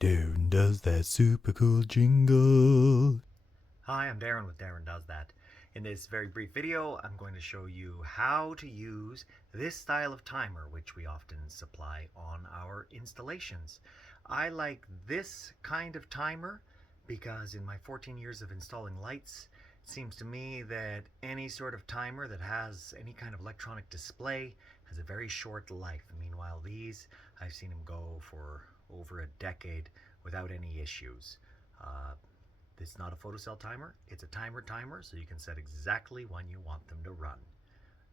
Darren does that super cool jingle. Hi, I'm Darren with Darren Does That. In this very brief video, I'm going to show you how to use this style of timer, which we often supply on our installations. I like this kind of timer because in my 14 years of installing lights, it seems to me that any sort of timer that has any kind of electronic display has a very short life. Meanwhile, these, I've seen them go for over a decade without any issues. It's not a photocell timer, it's a timer, so you can set exactly when you want them to run.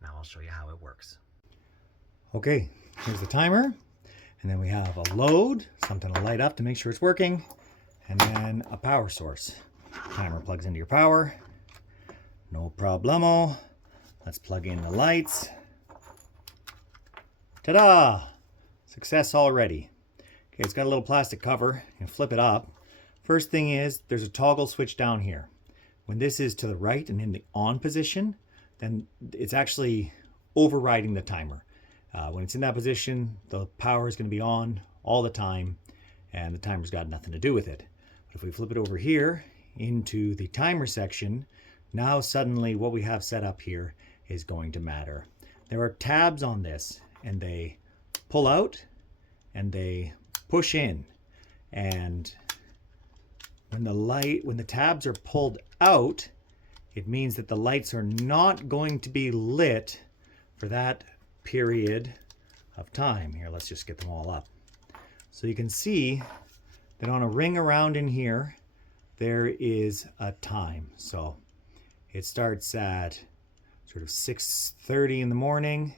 Now I'll show you how it works. Okay, here's the timer. And then we have a load, something to light up to make sure it's working. And then a power source. Timer plugs into your power. No problemo. Let's plug in the lights. Ta-da! Success already. Okay, it's got a little plastic cover. You can flip it up. First thing is, there's a toggle switch down here. When this is to the right and in the on position, then it's actually overriding the timer. When it's in that position, the power is going to be on all the time, and the timer's got nothing to do with it. But if we flip it over here into the timer section, now suddenly what we have set up here is going to matter. There are tabs on this, and they pull out and they push in, and when the tabs are pulled out, it means that the lights are not going to be lit for that period of time. Here, let's just get them all up. So you can see that on a ring around in here, there is a time. So it starts at sort of 6:30 in the morning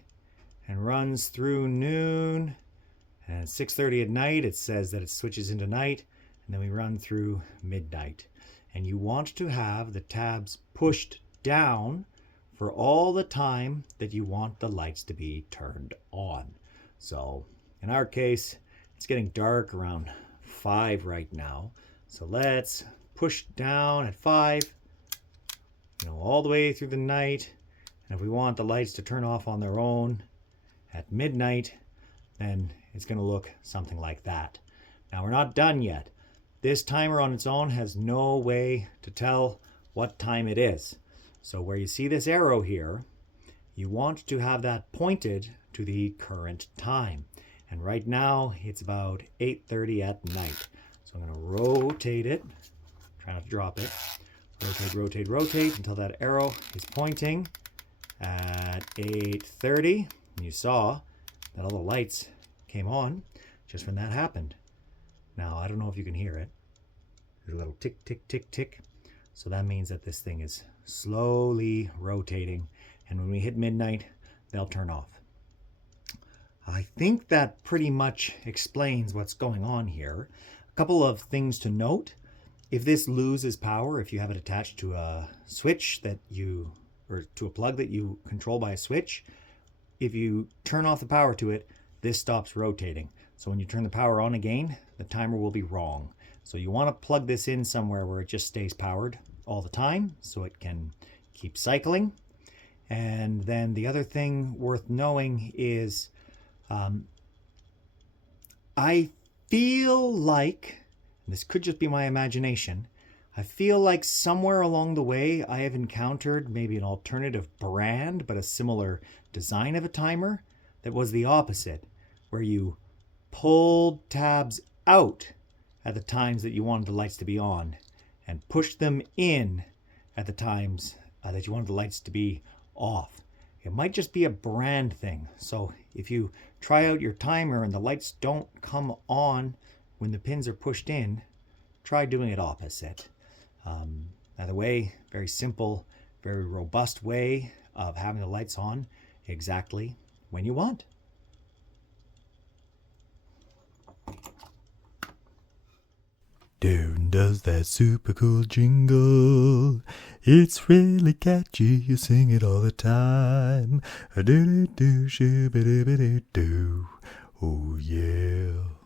and runs through noon. And at 6:30 at night, it says that it switches into night. And then we run through midnight. And you want to have the tabs pushed down for all the time that you want the lights to be turned on. So in our case, it's getting dark around 5 right now. So let's push down at 5, all the way through the night. And if we want the lights to turn off on their own at midnight, then it's going to look something like that. Now we're not done yet. This timer on its own has no way to tell what time it is. So where you see this arrow here, you want to have that pointed to the current time. And right now it's about 8:30 at night. So I'm going to rotate it, try not to drop it. Rotate until that arrow is pointing at 8:30. And you saw that all the lights came on just when that happened. Now, I don't know if you can hear it. There's a little tick, tick, tick, tick. So that means that this thing is slowly rotating. And when we hit midnight, they'll turn off. I think that pretty much explains what's going on here. A couple of things to note. If this loses power, if you have it attached to a switch or to a plug that you control by a switch, if you turn off the power to it, this stops rotating. So when you turn the power on again, the timer will be wrong. So you want to plug this in somewhere where it just stays powered all the time so it can keep cycling. And then the other thing worth knowing is I feel like, and this could just be my imagination, I feel like somewhere along the way I have encountered maybe an alternative brand but a similar design of a timer that was the opposite, where you pulled tabs out at the times that you wanted the lights to be on and pushed them in at the times that you wanted the lights to be off. It might just be a brand thing. So if you try out your timer and the lights don't come on when the pins are pushed in, try doing it opposite. Either way, very simple, very robust way of having the lights on exactly when you want. Darren does that super cool jingle. It's really catchy, you sing it all the time. Do do do, shoo ba do ba do do. Oh yeah.